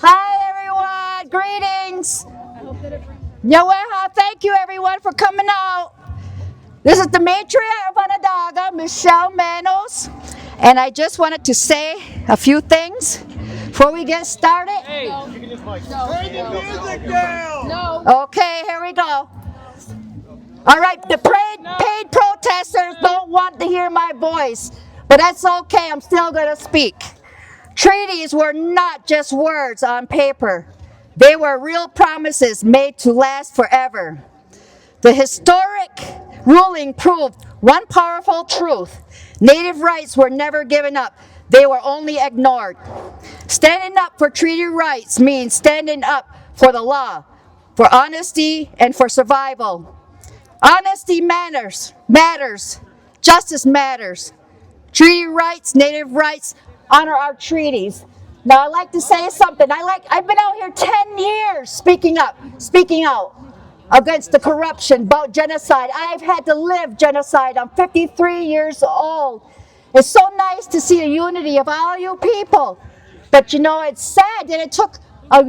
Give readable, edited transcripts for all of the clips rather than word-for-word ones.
Hi, everyone. Greetings. Yaweha, thank you, everyone, for coming out. This is the matriarch of Onondaga, Michelle Manos, and I just wanted to say a few things before we get started. Hey, you can just turn the music down. Okay, here we go. All right, the paid protesters don't want to hear my voice, but that's okay. I'm still going to speak. Treaties were not just words on paper. They were real promises made to last forever. The historic ruling proved one powerful truth. Native rights were never given up. They were only ignored. Standing up for treaty rights means standing up for the law, for honesty, and for survival. Honesty matters. Justice matters. Treaty rights, native rights, honor our treaties. Now, I'd like to say something. I've been out here 10 years speaking out against the corruption, about genocide. I've had to live genocide. I'm 53 years old. It's so nice to see the unity of all you people. But you know, it's sad that it took a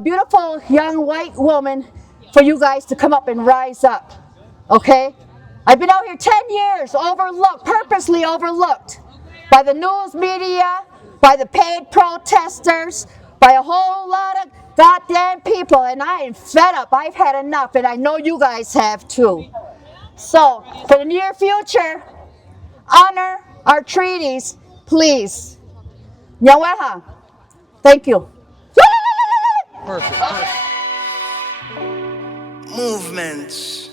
beautiful young white woman for you guys to come up and rise up. Okay? I've been out here 10 years, overlooked, purposely overlooked by the news media, by the paid protesters, by a whole lot of goddamn people, and I am fed up. I've had enough, and I know you guys have too. So, for the near future, honor our treaties, please. Nyaweha. Thank you. Perfect. Movements.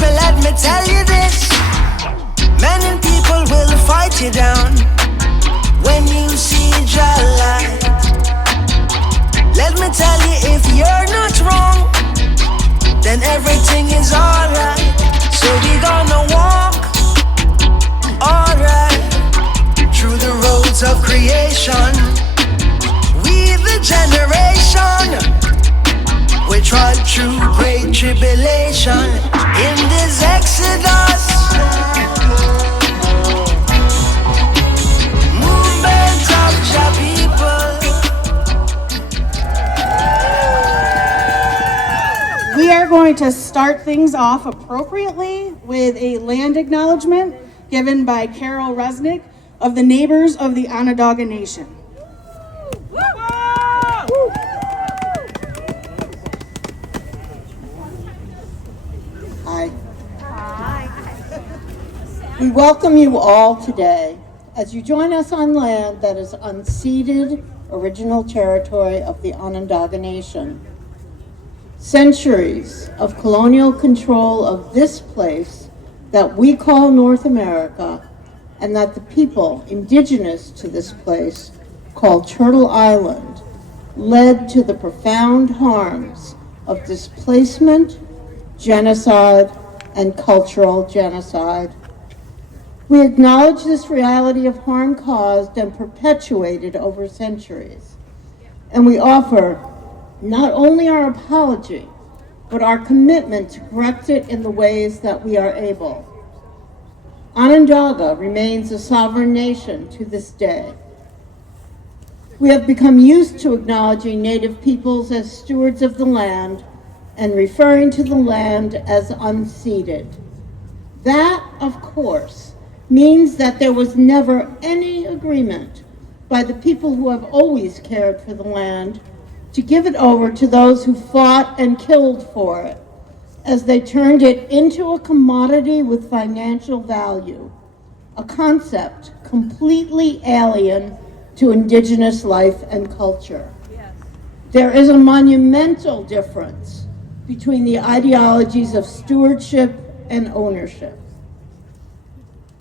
Let me tell you this. Many people will fight you down when you see your light. Let me tell you, if you're not wrong, then everything is alright. So we're gonna walk alright through the roads of creation. We the generation we tried through great tribulation in this exodus. Movement of your people. We are going to start things off appropriately with a land acknowledgement given by Carol Resnick of the Neighbors of the Onondaga Nation. We welcome you all today as you join us on land that is unceded original territory of the Onondaga Nation. Centuries of colonial control of this place that we call North America and that the people indigenous to this place call Turtle Island led to the profound harms of displacement, genocide, and cultural genocide. We acknowledge this reality of harm caused and perpetuated over centuries, and we offer not only our apology, but our commitment to correct it in the ways that we are able. Onondaga remains a sovereign nation to this day. We have become used to acknowledging Native peoples as stewards of the land and referring to the land as unceded. That, of course, means that there was never any agreement by the people who have always cared for the land to give it over to those who fought and killed for it, as they turned it into a commodity with financial value, a concept completely alien to indigenous life and culture. Yes. There is a monumental difference between the ideologies of stewardship and ownership.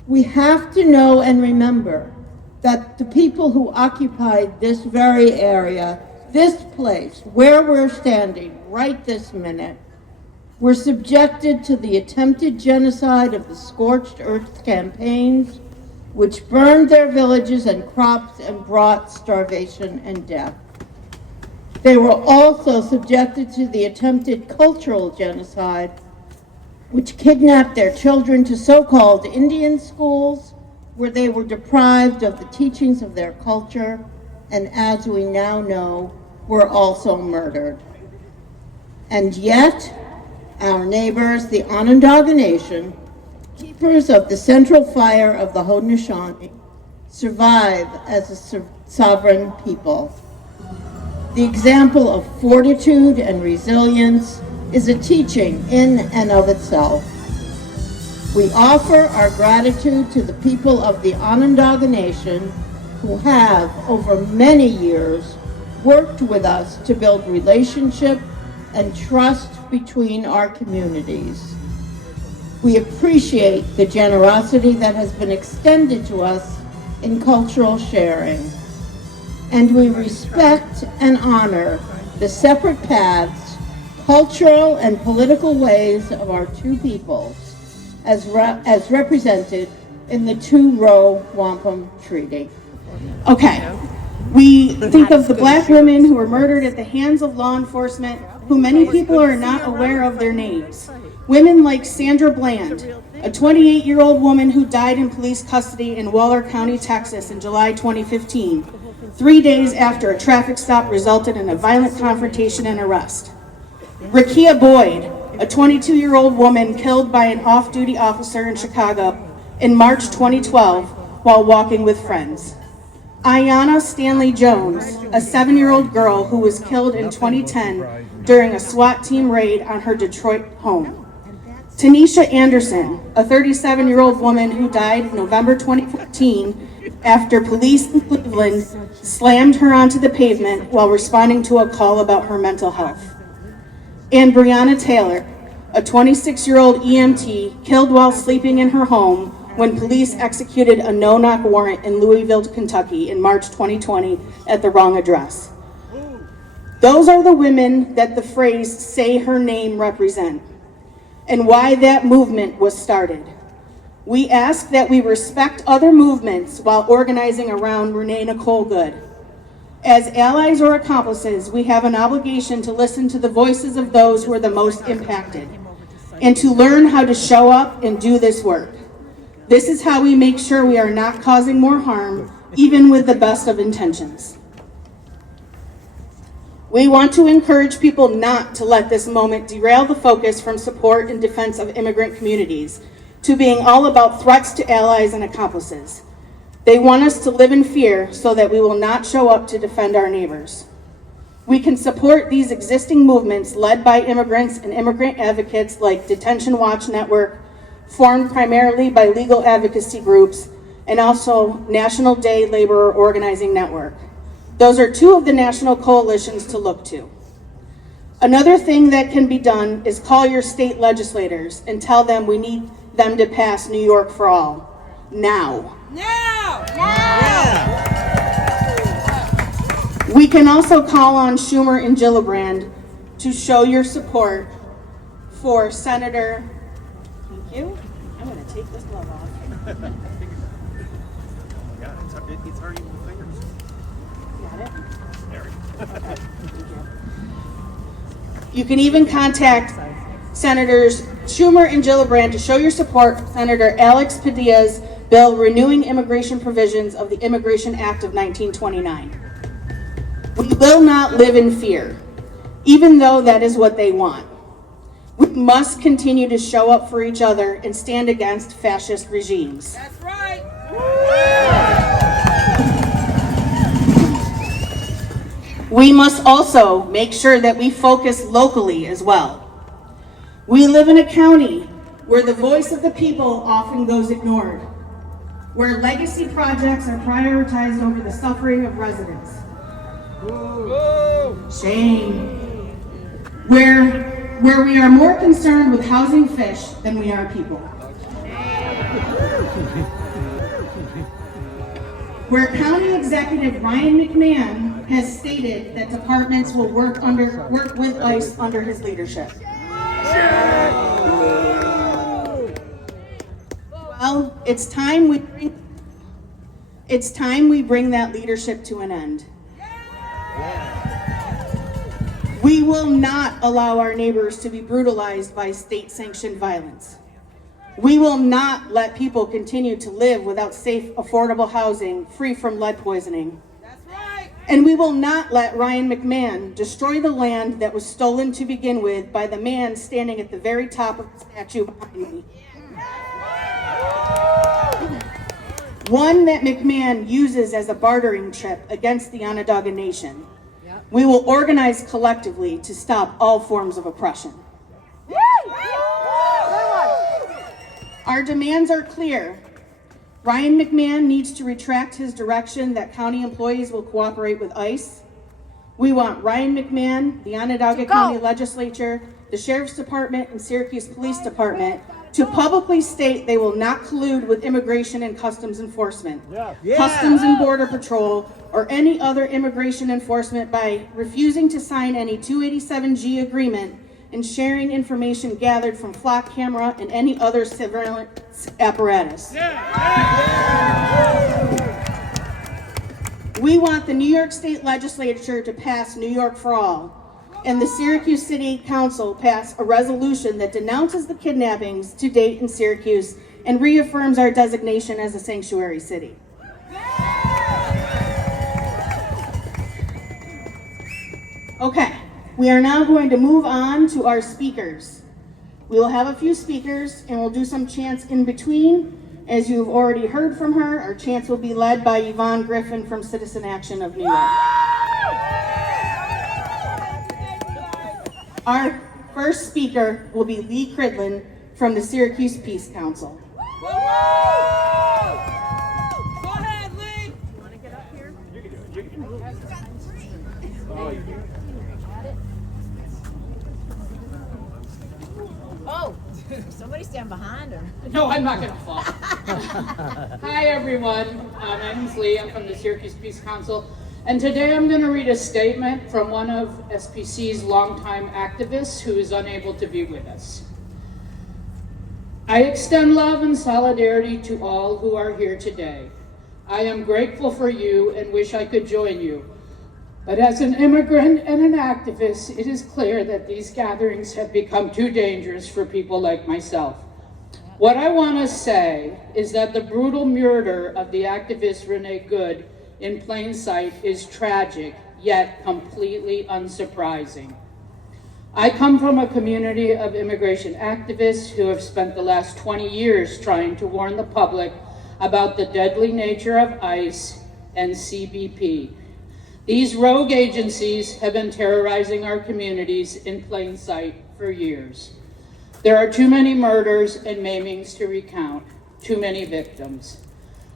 We have to know and remember that the people who occupied this very area, this place, where we're standing right this minute, were subjected to the attempted genocide of the Scorched Earth campaigns, which burned their villages and crops and brought starvation and death. They were also subjected to the attempted cultural genocide, which kidnapped their children to so-called Indian schools, where they were deprived of the teachings of their culture, and as we now know, were also murdered. And yet, our neighbors, the Onondaga Nation, keepers of the central fire of the Haudenosaunee, survive as a sovereign people. The example of fortitude and resilience is a teaching in and of itself. We offer our gratitude to the people of the Onondaga Nation who have, over many years, worked with us to build relationship and trust between our communities. We appreciate the generosity that has been extended to us in cultural sharing, and we respect and honor the separate paths, cultural and political ways of our two peoples, as represented in the Two-Row Wampum Treaty. Okay, we think of the Black women who were murdered at the hands of law enforcement, who many people are not aware of their names. Women like Sandra Bland, a 28-year-old woman who died in police custody in Waller County, Texas in July 2015, 3 days after a traffic stop resulted in a violent confrontation and arrest. Rakia Boyd, a 22-year-old woman killed by an off-duty officer in Chicago in March 2012 while walking with friends. Ayanna Stanley Jones, a 7-year-old girl who was killed in 2010 during a SWAT team raid on her Detroit home. Tanisha Anderson, a 37-year-old woman who died November 2014 after police in Cleveland slammed her onto the pavement while responding to a call about her mental health. And Breonna Taylor, a 26-year-old EMT killed while sleeping in her home when police executed a no-knock warrant in Louisville, Kentucky in March 2020 at the wrong address. Those are the women that the phrase "say her name" represent, and why that movement was started. We ask that we respect other movements while organizing around Renee Nicole Good. As allies or accomplices, we have an obligation to listen to the voices of those who are the most impacted, and to learn how to show up and do this work. This is how we make sure we are not causing more harm, even with the best of intentions. We want to encourage people not to let this moment derail the focus from support and defense of immigrant communities to being all about threats to allies and accomplices. They want us to live in fear so that we will not show up to defend our neighbors. We can support these existing movements led by immigrants and immigrant advocates like Detention Watch Network, formed primarily by legal advocacy groups, and also National Day Laborer Organizing Network. Those are two of the national coalitions to look to. Another thing that can be done is call your state legislators and tell them we need them to pass New York for All. Now. Now! We can also call on Schumer and Gillibrand to show your support for Senator, thank you. I'm going to take this glove off. Yeah, it's already in the fingers. Got it? There. Okay, thank you. You can even contact Senators Schumer and Gillibrand to show your support for Senator Alex Padilla's bill renewing immigration provisions of the Immigration Act of 1929. We will not live in fear, even though that is what they want. We must continue to show up for each other and stand against fascist regimes. That's right! We must also make sure that we focus locally as well. We live in a county where the voice of the people often goes ignored, where legacy projects are prioritized over the suffering of residents. Shame. Where we are more concerned with housing fish than we are people. Where County Executive Ryan McMahon has stated that departments will work with ICE under his leadership. Well, it's time we bring that leadership to an end. We will not allow our neighbors to be brutalized by state-sanctioned violence. We will not let people continue to live without safe, affordable housing free from lead poisoning. That's right. And we will not let Ryan McMahon destroy the land that was stolen to begin with by the man standing at the very top of the statue behind me. One that McMahon uses as a bartering chip against the Onondaga Nation. We will organize collectively to stop all forms of oppression. Our demands are clear. Ryan McMahon needs to retract his direction that county employees will cooperate with ICE. We want Ryan McMahon, the Onondaga County Legislature, the Sheriff's Department, and Syracuse Police Department to publicly state they will not collude with Immigration and Customs Enforcement, Customs and Border Patrol, or any other immigration enforcement by refusing to sign any 287G agreement and sharing information gathered from flock camera and any other surveillance apparatus. We want the New York State Legislature to pass New York for All, and the Syracuse City Council pass a resolution that denounces the kidnappings to date in Syracuse and reaffirms our designation as a sanctuary city. Okay, we are now going to move on to our speakers. We will have a few speakers and we'll do some chants in between. As you've already heard from her, our chants will be led by Yvonne Griffin from Citizen Action of New York. Our first speaker will be Lee Cridlin from the Syracuse Peace Council. Go ahead, Lee! You want to get up here? You can do it. You can do it. Oh, you can. Oh, somebody stand behind her. No, I'm not going to fall. Hi, everyone. My name's Lee. I'm from the Syracuse Peace Council. And today I'm going to read a statement from one of SPC's longtime activists who is unable to be with us. I extend love and solidarity to all who are here today. I am grateful for you and wish I could join you. But as an immigrant and an activist, it is clear that these gatherings have become too dangerous for people like myself. What I want to say is that the brutal murder of the activist Renee Good in plain sight is tragic, yet completely unsurprising. I come from a community of immigration activists who have spent the last 20 years trying to warn the public about the deadly nature of ICE and CBP. These rogue agencies have been terrorizing our communities in plain sight for years. There are too many murders and maimings to recount, too many victims.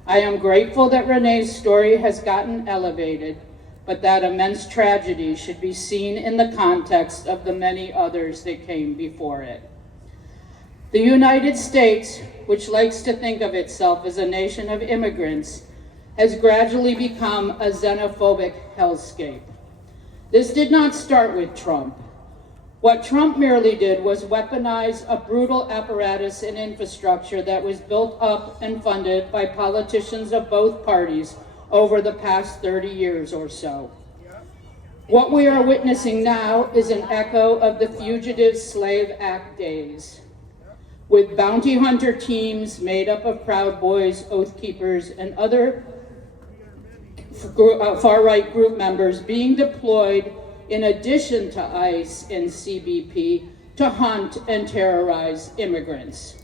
I am grateful that Renee's story has gotten elevated, but that immense tragedy should be seen in the context of the many others that came before it. The United States, which likes to think of itself as a nation of immigrants, has gradually become a xenophobic hellscape. This did not start with Trump. What Trump merely did was weaponize a brutal apparatus and infrastructure that was built up and funded by politicians of both parties over the past 30 years or so. What we are witnessing now is an echo of the Fugitive Slave Act days, with bounty hunter teams made up of Proud Boys, Oath Keepers, and other far-right group members being deployed in addition to ICE and CBP to hunt and terrorize immigrants,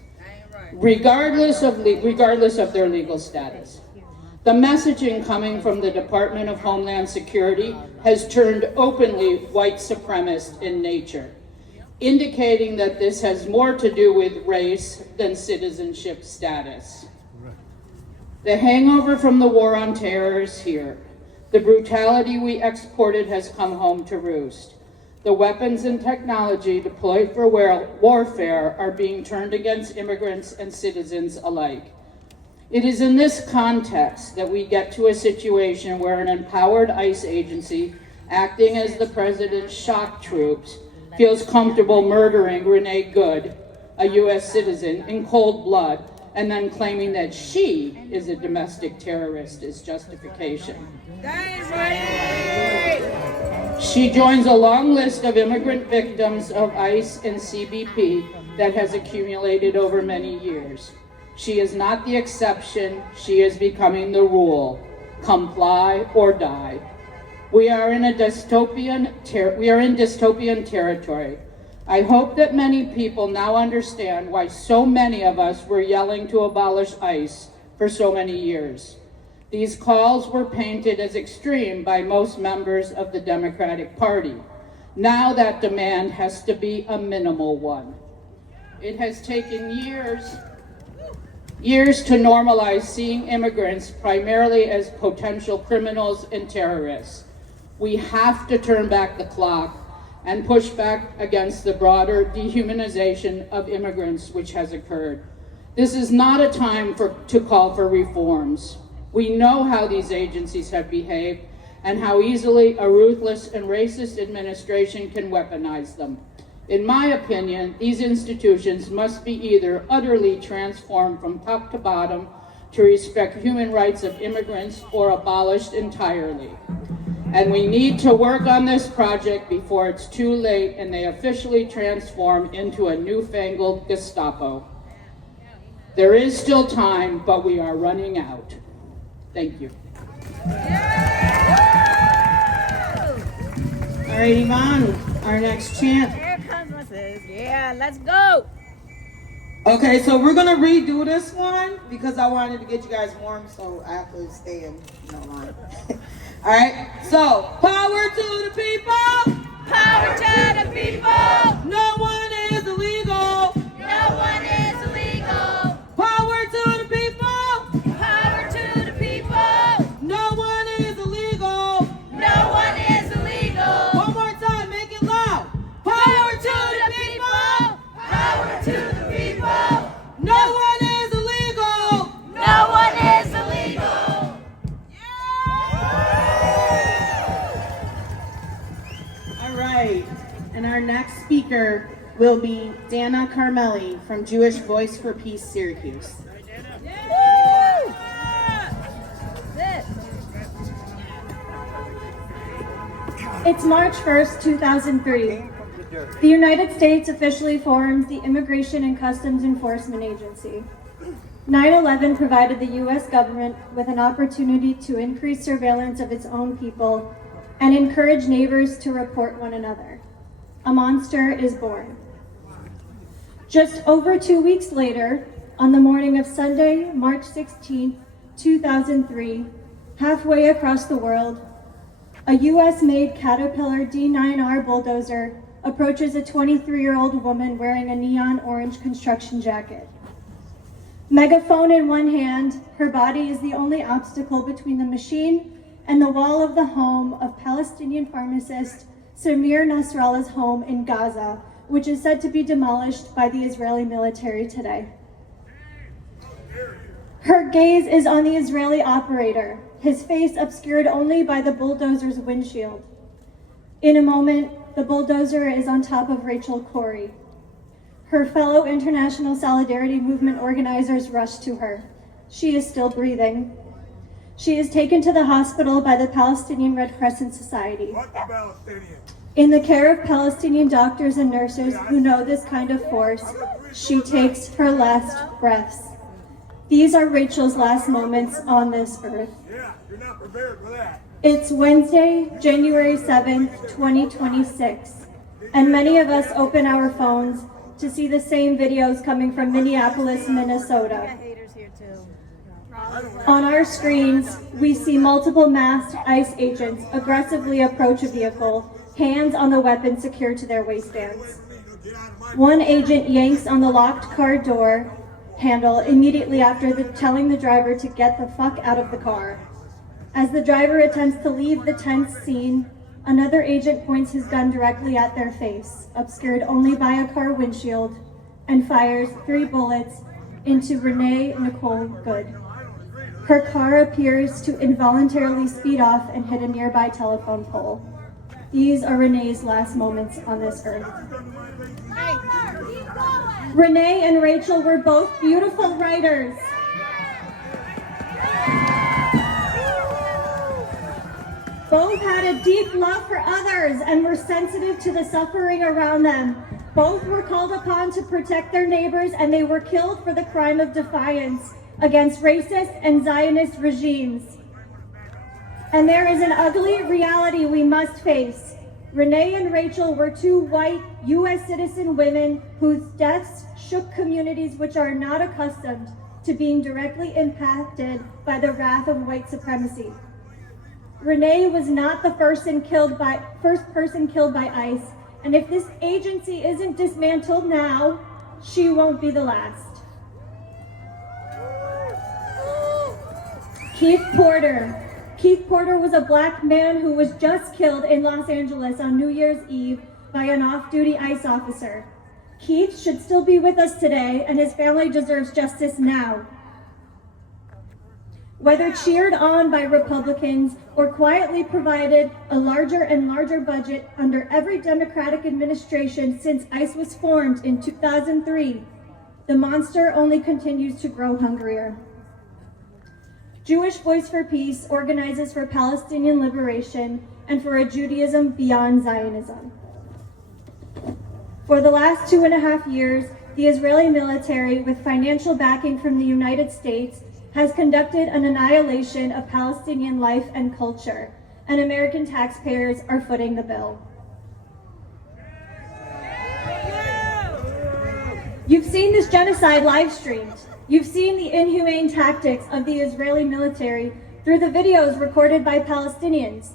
regardless of their legal status. The messaging coming from the Department of Homeland Security has turned openly white supremacist in nature, indicating that this has more to do with race than citizenship status. The hangover from the war on terror is here. The brutality we exported has come home to roost. The weapons and technology deployed for warfare are being turned against immigrants and citizens alike. It is in this context that we get to a situation where an empowered ICE agency, acting as the president's shock troops, feels comfortable murdering Renee Good, a U.S. citizen, in cold blood, and then claiming that she is a domestic terrorist is justification. She joins a long list of immigrant victims of ICE and CBP that has accumulated over many years. She is not the exception, she is becoming the rule. Comply or die. We are in dystopian territory. I hope that many people now understand why so many of us were yelling to abolish ICE for so many years. These calls were painted as extreme by most members of the Democratic Party. Now that demand has to be a minimal one. It has taken years to normalize seeing immigrants primarily as potential criminals and terrorists. We have to turn back the clock and push back against the broader dehumanization of immigrants which has occurred. This is not a time to call for reforms. We know how these agencies have behaved and how easily a ruthless and racist administration can weaponize them. In my opinion, these institutions must be either utterly transformed from top to bottom to respect human rights of immigrants or abolished entirely. And we need to work on this project before it's too late and they officially transform into a newfangled Gestapo. There is still time, but we are running out. Thank you. All right, Yvonne, our next chant. Here comes Mrs. Yeah, let's go. Okay, so we're gonna redo this one because I wanted to get you guys warm, so I have to stay in line. All right, so power to the people. Power to the people. No one is illegal. No one is illegal. Power to the people. Power to the people. No one is illegal. No one is illegal. One more time, make it loud. Power to the people. Power to the people. No one is illegal. No one is illegal. All right, and our next speaker will be Dana Carmelli from Jewish Voice for Peace, Syracuse. It's March 1st, 2003. The United States officially forms the Immigration and Customs Enforcement Agency. 9/11 provided the U.S. government with an opportunity to increase surveillance of its own people and encourage neighbors to report one another. A monster is born. Just over 2 weeks later, on the morning of Sunday, March 16, 2003, halfway across the world, a U.S.-made Caterpillar D9R bulldozer approaches a 23-year-old woman wearing a neon orange construction jacket. Megaphone in one hand, her body is the only obstacle between the machine and the wall of the home of Palestinian pharmacist Samir Nasrallah's home in Gaza, which is said to be demolished by the Israeli military today. Her gaze is on the Israeli operator, his face obscured only by the bulldozer's windshield. In a moment, the bulldozer is on top of Rachel Corrie. Her fellow International Solidarity Movement organizers rush to her. She is still breathing. She is taken to the hospital by the Palestinian Red Crescent Society. What the Palestinians? In the care of Palestinian doctors and nurses who know this kind of force, she takes her last breaths. These are Rachel's last moments on this earth. Yeah, you're not prepared for that. It's Wednesday, January 7th, 2026, and many of us open our phones to see the same videos coming from Minneapolis, Minnesota. On our screens, we see multiple masked ICE agents aggressively approach a vehicle, hands on the weapon secured to their waistbands. One agent yanks on the locked car door handle immediately after telling the driver to get the fuck out of the car. As the driver attempts to leave the tense scene, another agent points his gun directly at their face, obscured only by a car windshield, and fires 3 bullets into Renee Nicole Good. Her car appears to involuntarily speed off and hit a nearby telephone pole. These are Renee's last moments on this earth. Hey, keep going. Renee and Rachel were both beautiful writers. Both had a deep love for others and were sensitive to the suffering around them. Both were called upon to protect their neighbors, and they were killed for the crime of defiance against racist and Zionist regimes. And there is an ugly reality we must face. Renee and Rachel were two white U.S. citizen women whose deaths shook communities which are not accustomed to being directly impacted by the wrath of white supremacy. Renee was not the first person killed by ICE, and if this agency isn't dismantled now, she won't be the last. Keith Porter was a black man who was just killed in Los Angeles on New Year's Eve by an off-duty ICE officer. Keith should still be with us today, and his family deserves justice now. Whether cheered on by Republicans or quietly provided a larger and larger budget under every Democratic administration since ICE was formed in 2003, the monster only continues to grow hungrier. Jewish Voice for Peace organizes for Palestinian liberation and for a Judaism beyond Zionism. For the last 2.5 years, the Israeli military, with financial backing from the United States, has conducted an annihilation of Palestinian life and culture, and American taxpayers are footing the bill. You've seen this genocide live streamed. You've seen the inhumane tactics of the Israeli military through the videos recorded by Palestinians.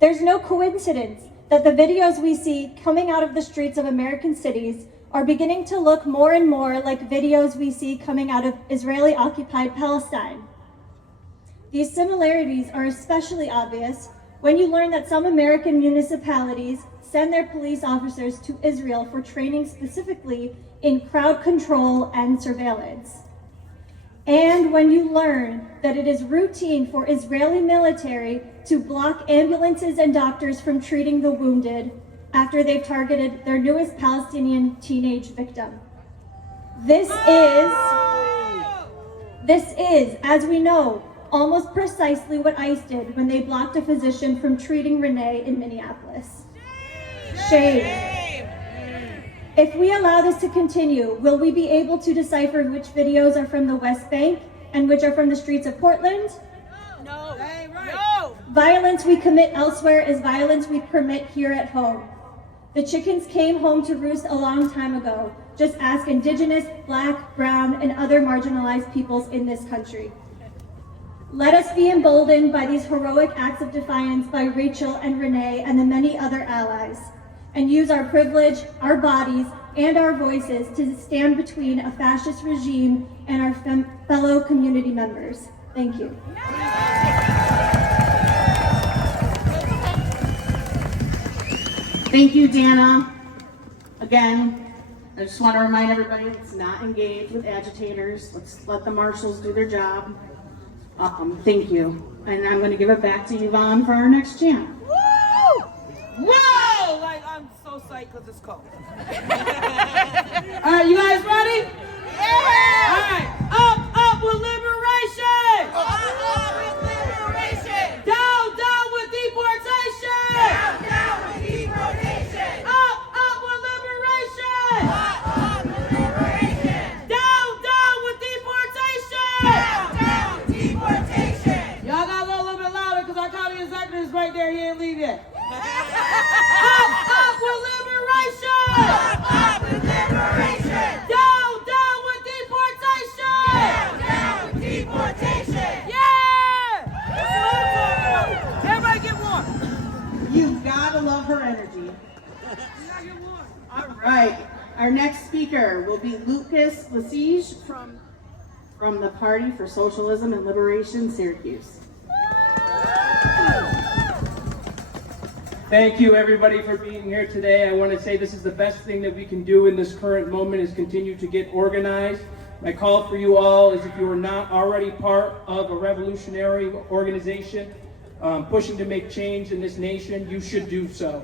There's no coincidence that the videos we see coming out of the streets of American cities are beginning to look more and more like videos we see coming out of Israeli-occupied Palestine. These similarities are especially obvious when you learn that some American municipalities send their police officers to Israel for training specifically in crowd control and surveillance. And when you learn that it is routine for Israeli military to block ambulances and doctors from treating the wounded after they've targeted their newest Palestinian teenage victim. This is, as we know, almost precisely what ICE did when they blocked a physician from treating Renee in Minneapolis. Shame. If we allow this to continue, will we be able to decipher which videos are from the West Bank and which are from the streets of Portland? No. No. Violence we commit elsewhere is violence we permit here at home. The chickens came home to roost a long time ago. Just ask Indigenous, Black, Brown, and other marginalized peoples in this country. Let us be emboldened by these heroic acts of defiance by Rachel and Renee and the many other allies, and use our privilege, our bodies, and our voices to stand between a fascist regime and our fellow community members. Thank you. Thank you, Dana. Again, I just want to remind everybody, let's not engage with agitators. Let's let the marshals do their job. Thank you. And I'm going to give it back to Yvonne for our next jam. Woo! Whoa! Like, I'm so psyched because it's cold. All right, you guys ready? Yeah! All right, up with liberation! Up with liberation! Down with deportation! Down with deportation! Up with liberation! Up with liberation! Down with deportation! Down with deportation! Y'all gotta go a little bit louder because our county executive is right there. He ain't leave yet. Up with liberation! Up with liberation! Down with deportation! Down with deportation! Yeah! Everybody get one. You've got to love her energy. All right, our next speaker will be Lucas Lesige from the Party for Socialism and Liberation, Syracuse. Thank you everybody for being here today. I want to say this is the best thing that we can do in this current moment is continue to get organized. My call for you all is if you are not already part of a revolutionary organization pushing to make change in this nation, you should do so.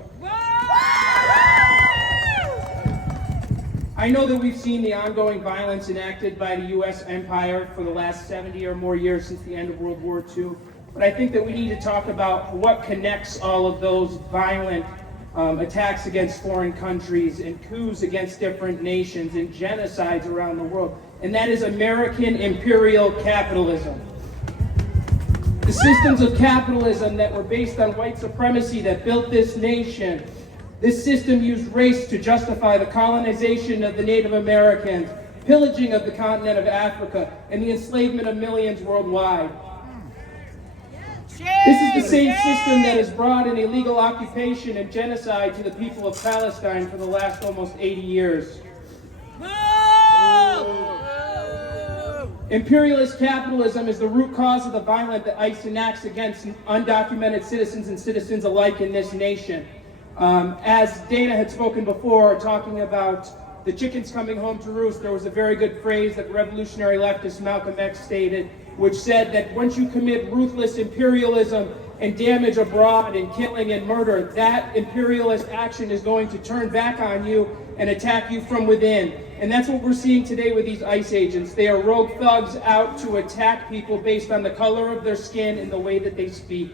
I know that we've seen the ongoing violence enacted by the U.S. empire for the last 70 or more years since the end of World War II, but I think that we need to talk about what connects all of those violent attacks against foreign countries and coups against different nations and genocides around the world, and that is American imperial capitalism. The systems of capitalism that were based on white supremacy that built this nation. This system used race to justify the colonization of the Native Americans, pillaging of the continent of Africa, and the enslavement of millions worldwide. This is the same system that has brought an illegal occupation and genocide to the people of Palestine for the last almost 80 years. Imperialist capitalism is the root cause of the violence that I.c.e. enacts against undocumented citizens and citizens alike in this nation. As Dana had spoken before, talking about the chickens coming home to roost, there was a very good phrase that revolutionary leftist Malcolm X stated, which said that once you commit ruthless imperialism and damage abroad and killing and murder, that imperialist action is going to turn back on you and attack you from within. And that's what we're seeing today with these ICE agents. They are rogue thugs out to attack people based on the color of their skin and the way that they speak.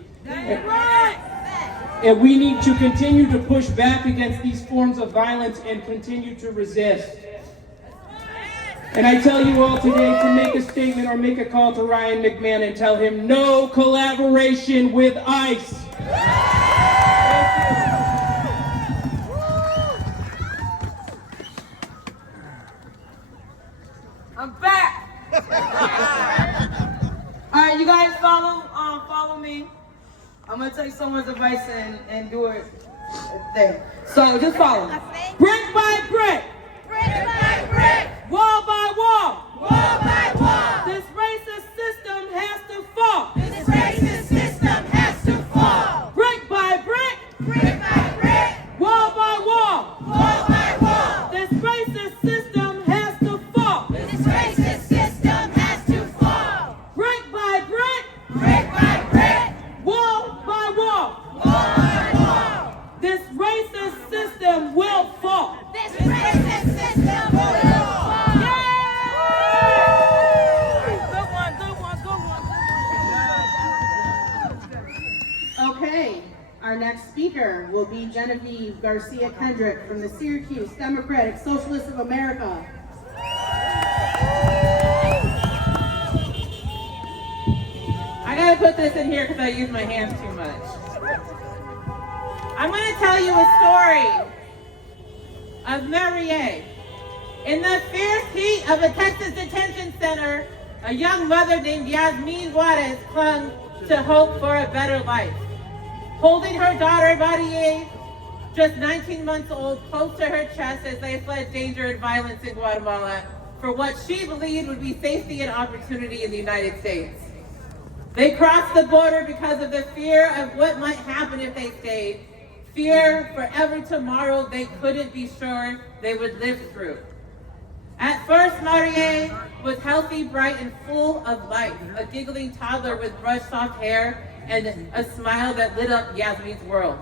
And we need to continue to push back against these forms of violence and continue to resist. And I tell you all today to make a statement or make a call to Ryan McMahon and tell him no collaboration with ICE. I'm back. All right, you guys follow me. I'm gonna take someone's advice and do it there. So just follow me. Brick by brick. Brick by brick. Wall by wall. Wall by wall. This racist system has to fall. This racist system has to fall. Brick by brick. Brick by brick. Wall by wall. Wall by wall. This racist system has to fall. This racist system has to fall. Brick by brick. Brick by brick. Wall by wall. Wall by wall. This racist system will fall. This racist system will fall. Okay, our next speaker will be Genevieve Garcia Kendrick from the Syracuse Democratic Socialists of America. I gotta put this in here because I use my hands too much. I'm gonna tell you a story of Marie. In the fierce heat of a Texas detention center, a young mother named Yasmin Juarez clung to hope for a better life. Holding her daughter, Marie, just 19 months old, close to her chest as they fled danger and violence in Guatemala for what she believed would be safety and opportunity in the United States. They crossed the border because of the fear of what might happen if they stayed. Fear for every tomorrow they couldn't be sure they would live through. At first, Marie was healthy, bright, and full of life, a giggling toddler with brushed soft hair and a smile that lit up Yasmin's world.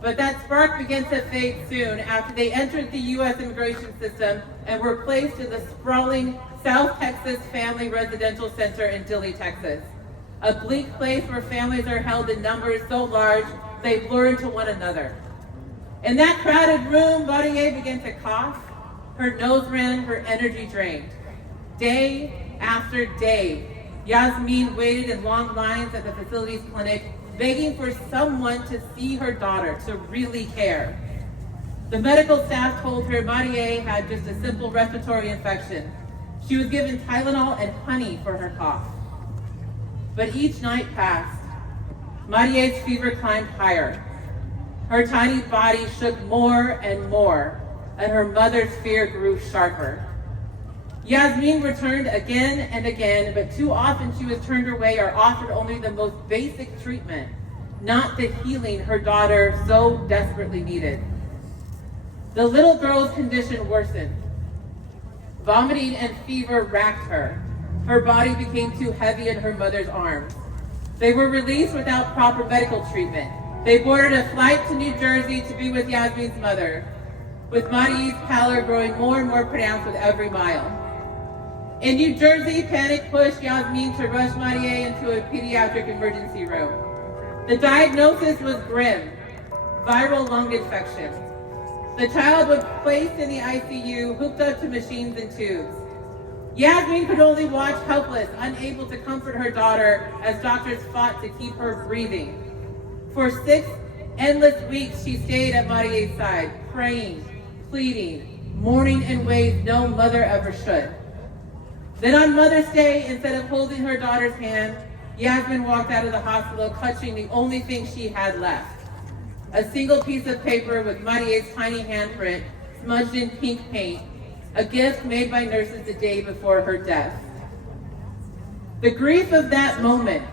But that spark began to fade soon after they entered the U.S. immigration system and were placed in the sprawling South Texas Family Residential Center in Dilley, Texas. A bleak place where families are held in numbers so large they blur into one another. In that crowded room, Marie began to cough. Her nose ran, her energy drained. Day after day, Yasmin waited in long lines at the facility's clinic, begging for someone to see her daughter, to really care. The medical staff told her Marie had just a simple respiratory infection. She was given Tylenol and honey for her cough. But each night passed. Marie's fever climbed higher. Her tiny body shook more and more, and her mother's fear grew sharper. Yasmin returned again and again, but too often she was turned away or offered only the most basic treatment, not the healing her daughter so desperately needed. The little girl's condition worsened. Vomiting and fever racked her. Her body became too heavy in her mother's arms. They were released without proper medical treatment. They boarded a flight to New Jersey to be with Yasmin's mother. with Maria's pallor growing more and more pronounced with every mile. In New Jersey, panic pushed Yasmin to rush Maria into a pediatric emergency room. The diagnosis was grim, viral lung infection. The child was placed in the ICU, hooked up to machines and tubes. Yasmin could only watch helpless, unable to comfort her daughter as doctors fought to keep her breathing. For 6 endless weeks, she stayed at Maria's side, praying, pleading, mourning in ways no mother ever should. Then on Mother's Day, instead of holding her daughter's hand, Yasmin walked out of the hospital clutching the only thing she had left. A single piece of paper with Maria's tiny handprint smudged in pink paint, a gift made by nurses the day before her death. The grief of that moment,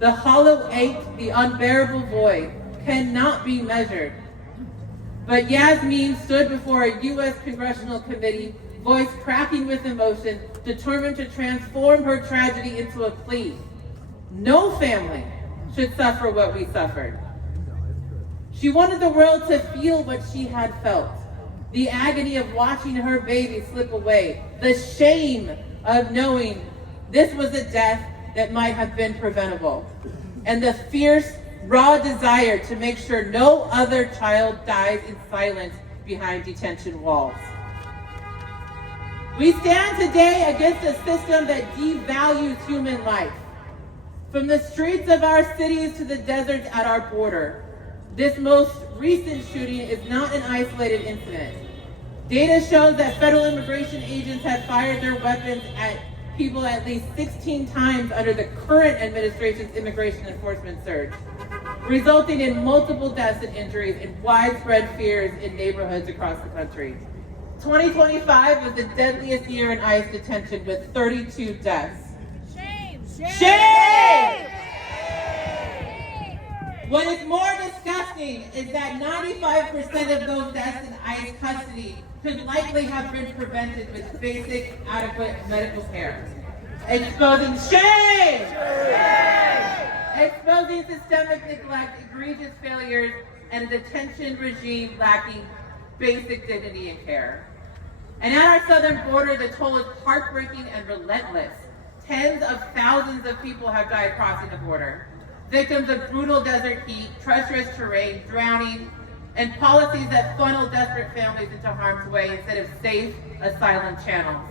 the hollow ache, the unbearable void, cannot be measured. But Yasmin stood before a U.S. congressional committee, voice cracking with emotion, determined to transform her tragedy into a plea. No family should suffer what we suffered. She wanted the world to feel what she had felt. The agony of watching her baby slip away. The shame of knowing this was a death that might have been preventable. And the fierce, raw desire to make sure no other child dies in silence behind detention walls. We stand today against a system that devalues human life. From the streets of our cities to the deserts at our border, this most recent shooting is not an isolated incident. Data shows that federal immigration agents have fired their weapons at people at least 16 times under the current administration's immigration enforcement surge, resulting in multiple deaths and injuries and widespread fears in neighborhoods across the country. 2025 was the deadliest year in ICE detention with 32 deaths. Shame! Shame! What is more disgusting is that 95% of those deaths in ICE custody could likely have been prevented with basic, adequate medical care. Exposing shame! Exposing systemic neglect, egregious failures, and a detention regime lacking basic dignity and care. And at our southern border, the toll is heartbreaking and relentless. Tens of thousands of people have died crossing the border. Victims of brutal desert heat, treacherous terrain, drowning, and policies that funnel desperate families into harm's way instead of safe asylum channels.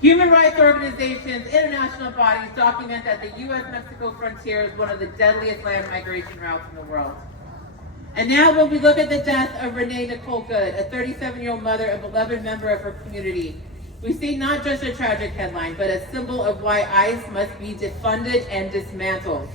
Human rights organizations, international bodies document that the U.S.-Mexico frontier is one of the deadliest land migration routes in the world. And now when we look at the death of Renee Nicole Good, a 37-year-old mother, a beloved member of her community, we see not just a tragic headline, but a symbol of why ICE must be defunded and dismantled.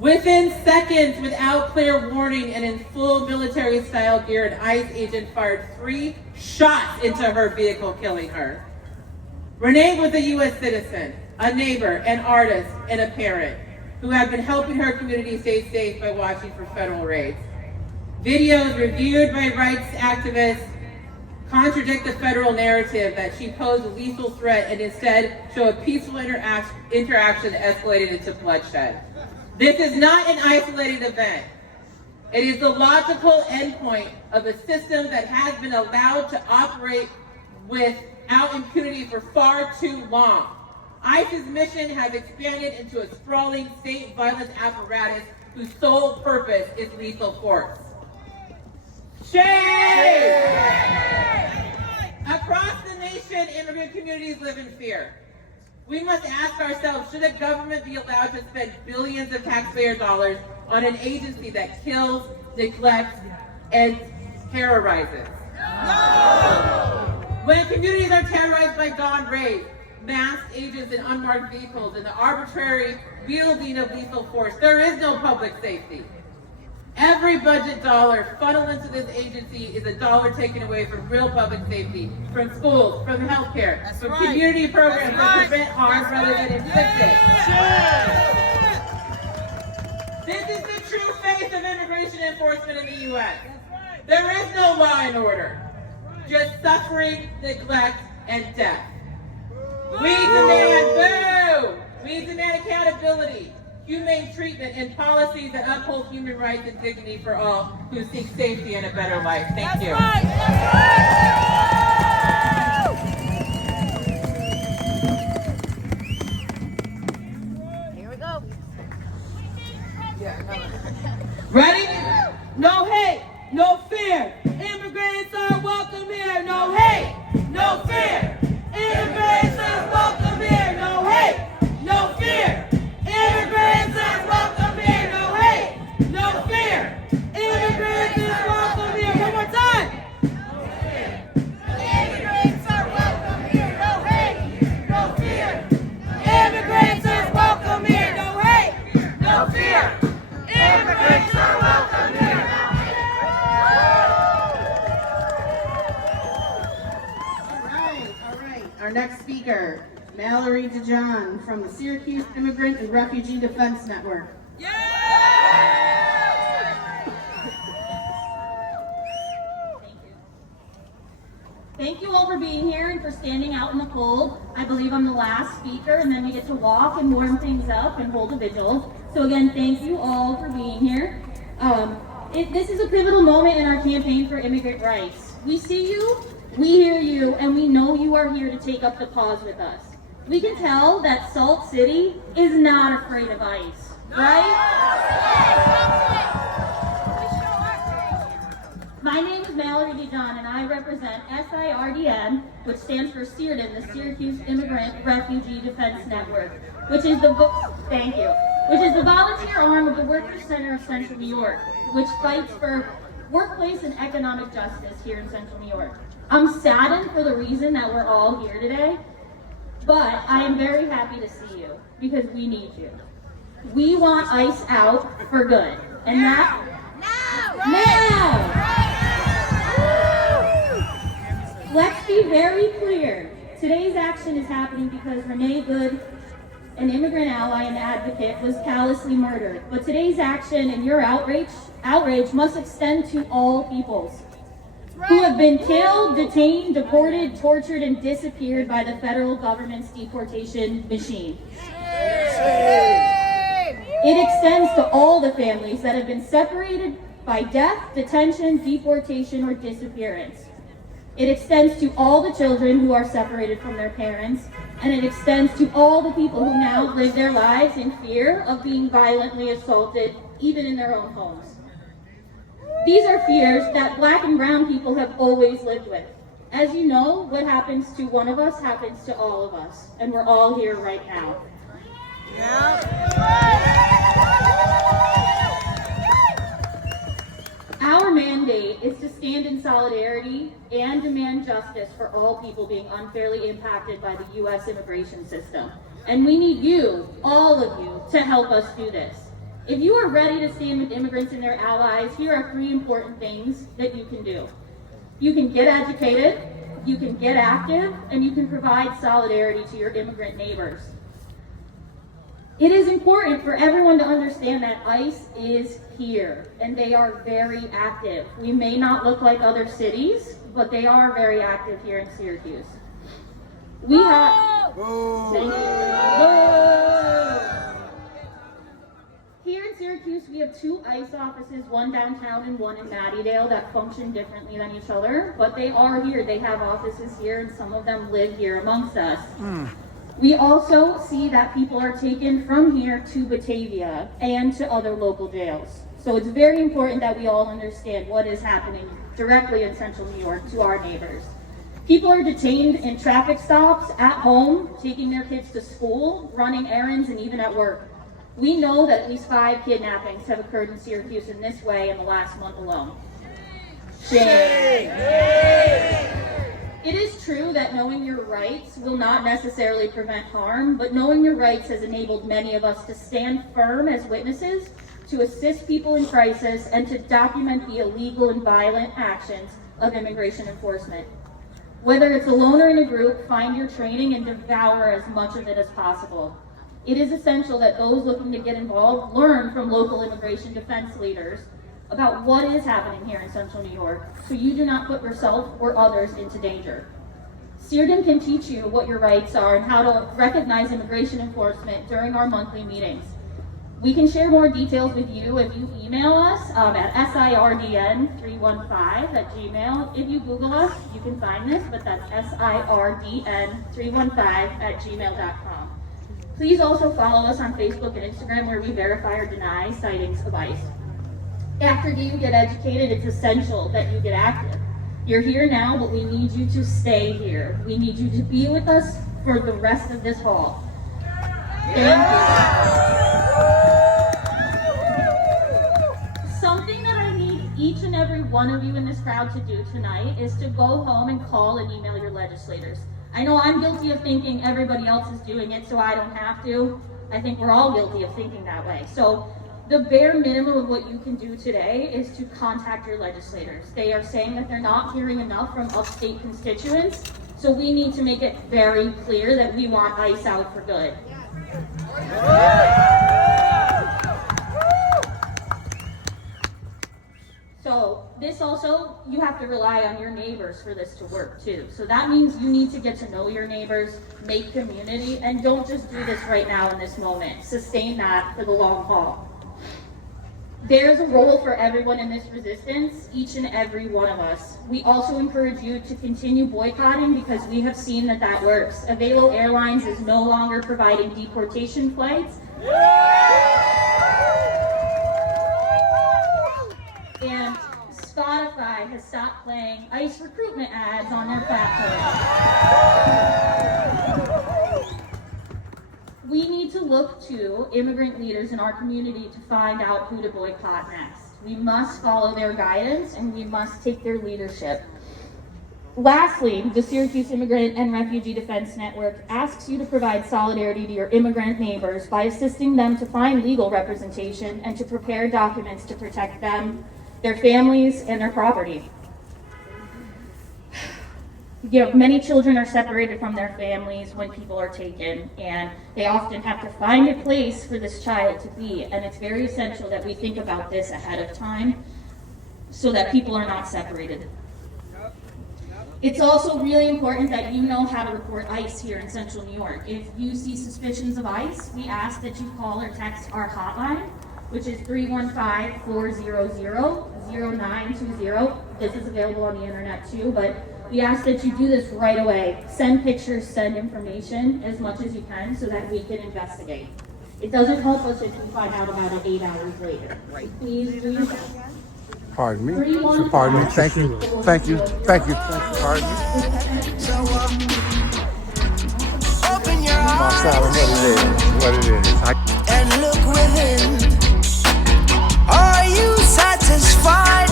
Within seconds, without clear warning and in full military-style gear, an ICE agent fired 3 shots into her vehicle, killing her. Renee was a U.S. citizen, a neighbor, an artist, and a parent who had been helping her community stay safe by watching for federal raids. Videos reviewed by rights activists contradict the federal narrative that she posed a lethal threat and instead show a peaceful interaction that escalated into bloodshed. This is not an isolated event. It is the logical endpoint of a system that has been allowed to operate without impunity for far too long. ICE's mission has expanded into a sprawling state violence apparatus whose sole purpose is lethal force. Shame! Across the nation, immigrant communities live in fear. We must ask ourselves, should a government be allowed to spend billions of taxpayer dollars on an agency that kills, neglects, and terrorizes? No! When communities are terrorized by dawn raids, masked agents in unmarked vehicles, and the arbitrary wielding of lethal force, there is no public safety. Every budget dollar funneled into this agency is a dollar taken away from real public safety, from schools, from healthcare, from community programs that prevent harm rather than inflict it. This is the true face of immigration enforcement in the U.S. There is no law and order, just suffering, neglect, and death. We demand accountability, humane treatment, and policies that uphold human rights and dignity for all who seek safety and a better life. Thank you. Here we go. Ready? No hate, no fear. Immigrants are welcome here. No hate, no fear. Immigrants are welcome here. No hate, no fear. Immigrants are welcome here. No hate, no fear. Immigrants are welcome here. One more time. Immigrants are welcome here. No hate, no fear. Immigrants are welcome here. No hate, no fear. Immigrants are welcome here. All right. Our next speaker, Mallory DeJohn from the Syracuse Immigrant and Refugee Defense Network. Thank you all for being here and for standing out in the cold. I believe I'm the last speaker, and then we get to walk and warm things up and hold a vigil. So again, thank you all for being here. This is a pivotal moment in our campaign for immigrant rights. We see you, we hear you, and we know you are here to take up the cause with us. We can tell that Salt City is not afraid of ICE, right? My name is Mallory DeJohn, and I represent SIRDN, which stands for SIRDN, the Syracuse Immigrant Refugee Defense Network, which is the volunteer arm of the Workers' Center of Central New York, which fights for workplace and economic justice here in Central New York. I'm saddened for the reason that we're all here today, but I am very happy to see you because we need you. We want ICE out for good, and now. Let's be very clear. Today's action is happening because Renee Good, an immigrant ally and advocate, was callously murdered. But today's action and your outrage must extend to all peoples who have been killed, detained, deported, tortured, and disappeared by the federal government's deportation machine. It extends to all the families that have been separated by death, detention, deportation, or disappearance. It extends to all the children who are separated from their parents, and it extends to all the people who now live their lives in fear of being violently assaulted, even in their own homes. These are fears that Black and brown people have always lived with. As you know, what happens to one of us happens to all of us, and we're all here right now. Our mandate is to stand in solidarity and demand justice for all people being unfairly impacted by the U.S. immigration system. And we need you, all of you, to help us do this. If you are ready to stand with immigrants and their allies, here are 3 important things that you can do. You can get educated, you can get active, and you can provide solidarity to your immigrant neighbors. It is important for everyone to understand that ICE is here, and they are very active. We may not look like other cities, but they are very active here in Syracuse. We have... Thank you. Here in Syracuse, we have 2 ICE offices, one downtown and one in Mattydale, that function differently than each other, but they are here. They have offices here, and some of them live here amongst us. We also see that people are taken from here to Batavia and to other local jails. So it's very important that we all understand what is happening directly in Central New York to our neighbors. People are detained in traffic stops, at home, taking their kids to school, running errands, and even at work. We know that at least 5 kidnappings have occurred in Syracuse in this way in the last month alone. Shame. It is true that knowing your rights will not necessarily prevent harm, but knowing your rights has enabled many of us to stand firm as witnesses, to assist people in crisis, and to document the illegal and violent actions of immigration enforcement. Whether it's alone or in a group, find your training and devour as much of it as possible. It is essential that those looking to get involved learn from local immigration defense leaders about what is happening here in Central New York, so you do not put yourself or others into danger. SIRDN can teach you what your rights are and how to recognize immigration enforcement during our monthly meetings. We can share more details with you if you email us at sirdn315@gmail. If you Google us, you can find this, but that's sirdn315@gmail.com. Please also follow us on Facebook and Instagram, where we verify or deny sightings of ICE. After you get educated, it's essential that you get active. You're here now, but we need you to stay here. We need you to be with us for the rest of this fall. Thank you. Something that I need each and every one of you in this crowd to do tonight is to go home and call and email your legislators. I know I'm guilty of thinking everybody else is doing it, so I don't have to. I think we're all guilty of thinking that way. So the bare minimum of what you can do today is to contact your legislators. They are saying that they're not hearing enough from upstate constituents, so we need to make it very clear that we want ICE out for good. So this also, you have to rely on your neighbors for this to work too. So that means you need to get to know your neighbors, make community, and don't just do this right now in this moment. Sustain that for the long haul. There's a role for everyone in this resistance, each and every one of us. We also encourage you to continue boycotting because we have seen that that works. Avelo Airlines is no longer providing deportation flights. And Spotify has stopped playing ICE recruitment ads on their platform. We need to look to immigrant leaders in our community to find out who to boycott next. We must follow their guidance and we must take their leadership. Lastly, the Syracuse Immigrant and Refugee Defense Network asks you to provide solidarity to your immigrant neighbors by assisting them to find legal representation and to prepare documents to protect them, their families, and their property. Many children are separated from their families when people are taken, and they often have to find a place for this child to be, and it's very essential that we think about this ahead of time so that people are not separated. It's also really important that you know how to report ICE here in Central New York. If you see suspicions of ICE, we ask that you call or text our hotline, which is 315-400-0920. This is available on the internet too, but we ask that you do this right away. Send pictures, send information as much as you can so that we can investigate. It doesn't help us if we find out about it 8 hours later. Please do your best. Pardon me. Pardon me. Thank you. Thank you. Thank you. Pardon me. Open your eyes What it is. and look within. Are you satisfied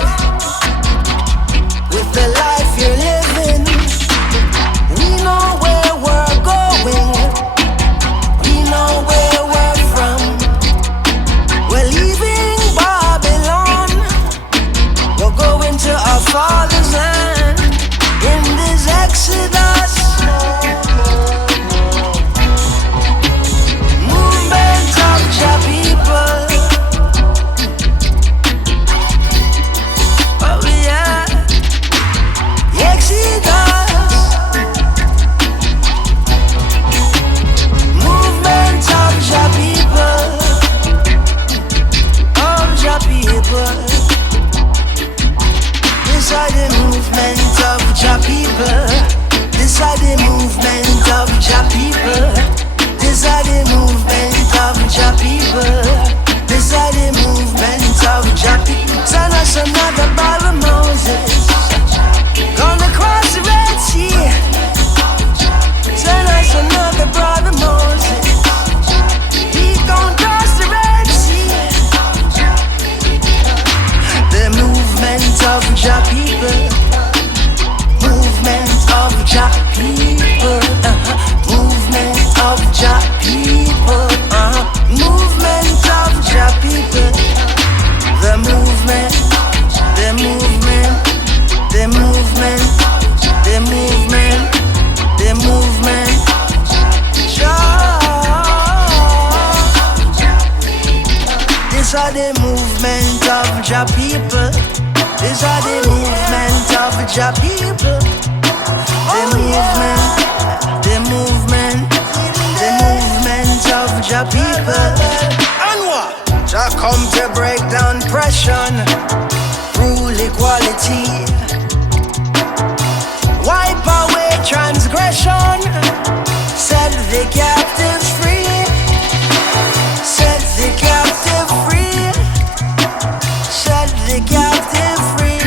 with the life you're living? We know where we're going. We know where we're from. We're leaving Babylon. We're going to our father's land in this exodus. Movement of your people. Oh yeah, exodus. Movement of your people. Of your people. This are the movement of your people. This are the movement of your people. This are the movement of your people. This are the movement of your people. Send us another bar of Moses. Gonna cross the Red Sea. Send us another bar of Moses. He gonna cross the Red Sea. The movement of your people. Movement of your people. Movement of your people. Movement of your people. The movement. The movement. The movement. The movement. The movement. These are the movement of your people. These are the movement of your people. The movement, the movement, the movement of your people. And what? come to break down oppression, rule equality, wipe away transgression, set the captives free, set the captive free, set the captive free,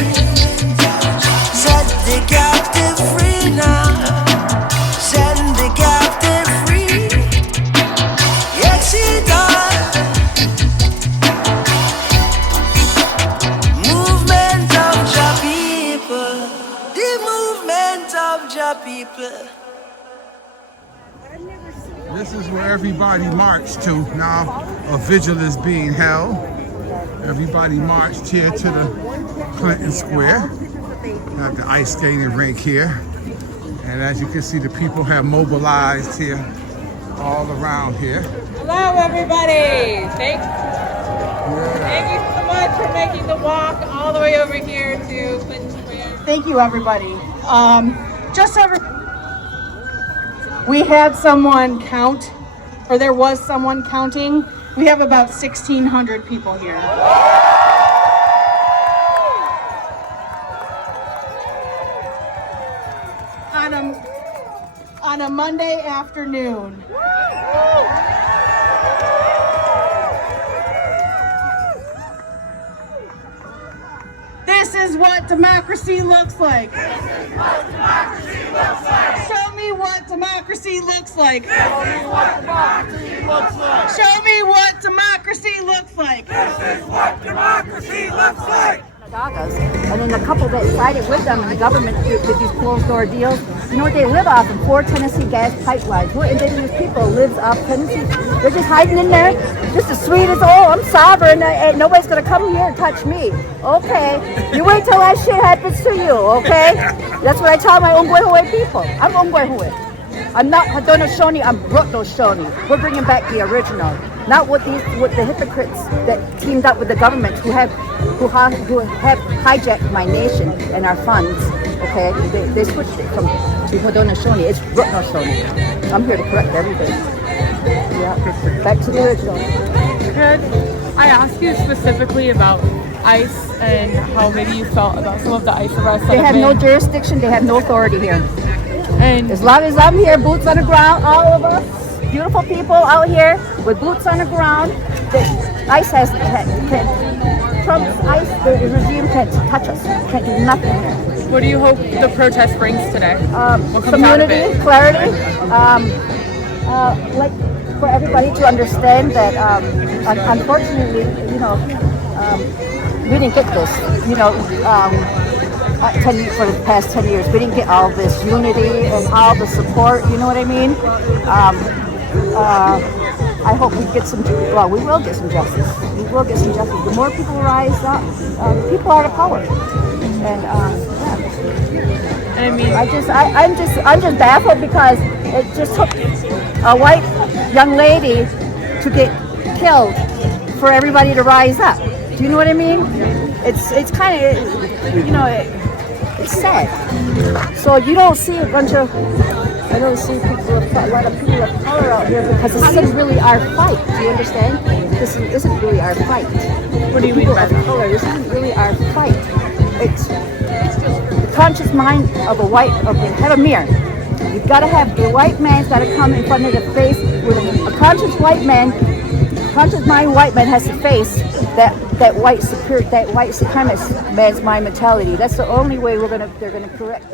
set the captive free now, set the captive free. Yes, he does. Movement of your people, the movement of your people. This is where everybody marched to. Now a vigil is being held. Everybody marched here to the Clinton Square. We have the ice skating rink here. And as you can see, the people have mobilized here all around here. Hello, everybody. Thank you so much for making the walk all the way over here to Clinton Square. Thank you, everybody. We had someone count, or there was someone counting. We have about 1,600 people here. On a Monday afternoon. This is what democracy looks like. Show me what democracy looks like. Show me what democracy looks like. This is what democracy looks like. And then the couple that sided with them in the government with these closed door deals, you know what they live off of? 4 Tennessee gas pipelines. We're indigenous people lives off Tennessee. They're just hiding in there, just as sweet as, oh, I'm sovereign, and nobody's gonna come here and touch me. Okay, you wait till that shit happens to you, okay? That's what I tell my Ongwehoe people. I'm Ongwehoe. I'm not Haudenosaunee, I'm Haudenosaunee. We're bringing back the original. Not with the hypocrites that teamed up with the government who have hijacked my nation and our funds. Okay, they switched it from Haudenosaunee. It's Haudenosaunee. I'm here to correct everything. Yeah, back to the original. Could I ask you specifically about ICE and how maybe you felt about some of the ICE arrests? They have no jurisdiction. They have no authority here. And as long as I'm here, boots on the ground, all of us, beautiful people out here with boots on the ground. ICE Trump's ICE, the regime can't touch us. Can't do nothing here. What do you hope the protest brings today? Some unity, clarity, like for everybody to understand that. Unfortunately, we didn't get this. For the past 10 years, we didn't get all this unity and all the support. You know what I mean? I hope we get some. Well, we will get some justice. We will get some justice. The more people rise up, people are the power. And I mean, I'm just baffled because it just took a white young lady to get killed for everybody to rise up. Do you know what I mean? It's kind of, it's sad. So you don't see a bunch of. I don't see a lot of people of color out here because this isn't really our fight. Do you understand? This isn't really our fight. What do you mean by that? Color, this isn't really our fight. It's the conscious mind of a white. Okay, have a mirror. You've got to have the white man's got to come in front of the face with a conscious white man. Conscious mind white man has to face that white supremacist man's mind mentality. That's the only way they're gonna correct.